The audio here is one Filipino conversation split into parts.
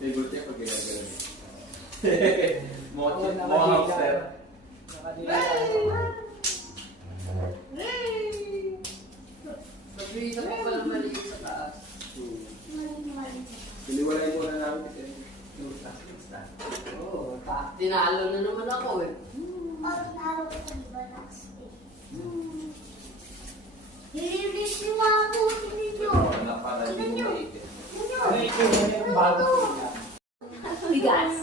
Favorite niya pag ginagawa niya. Mga hamster. Nag-iisa ko pala maliit sa taas. Piliwalay mo na namin kasi. Oo, tinalo na naman ako eh. Nililis yung mga puti ninyo. Wala para hindi mo maiit. Ano yung bago niya? Bigas.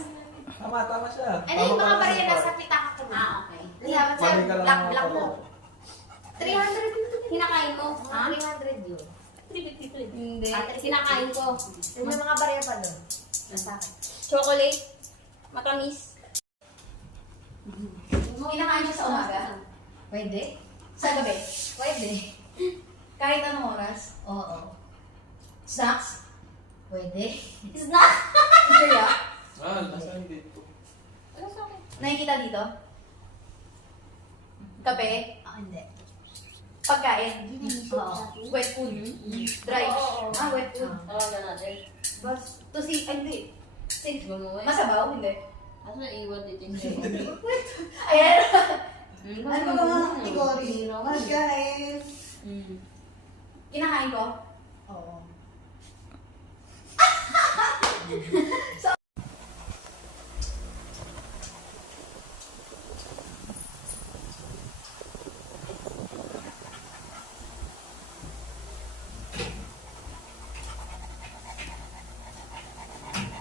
Tama siya. Ano yung mga barya na sa pitaka ko na? Okay. Lihawan sa Balik ka lang ng black mo. pala. 300 yung kinakain mo. Ha? 300 yun. 350. Hindi. Kinakain ko. May mga barya pa doon. Nasa akin. Chocolate. Matamis. Kinakain siya sa umaga. Pwede? Sa gabi. Pwede. Kahit anong oras. Oo. Snacks. Pwede. Snack! Kaya? Nasaan dito? Ano sa akin? Nakikita dito? Kape. Hindi. Pagkain. Oo. Wet food. Dry. Wet food. Talaga natin. Bas, to see, ay hindi. Sige. Bumuwi. Masabaw? Hindi. Asa na iwan dito yung Ayan. Hmm, Ano ba mga kategory? Hirap. Pagkain. Hmm. Kinakain ko.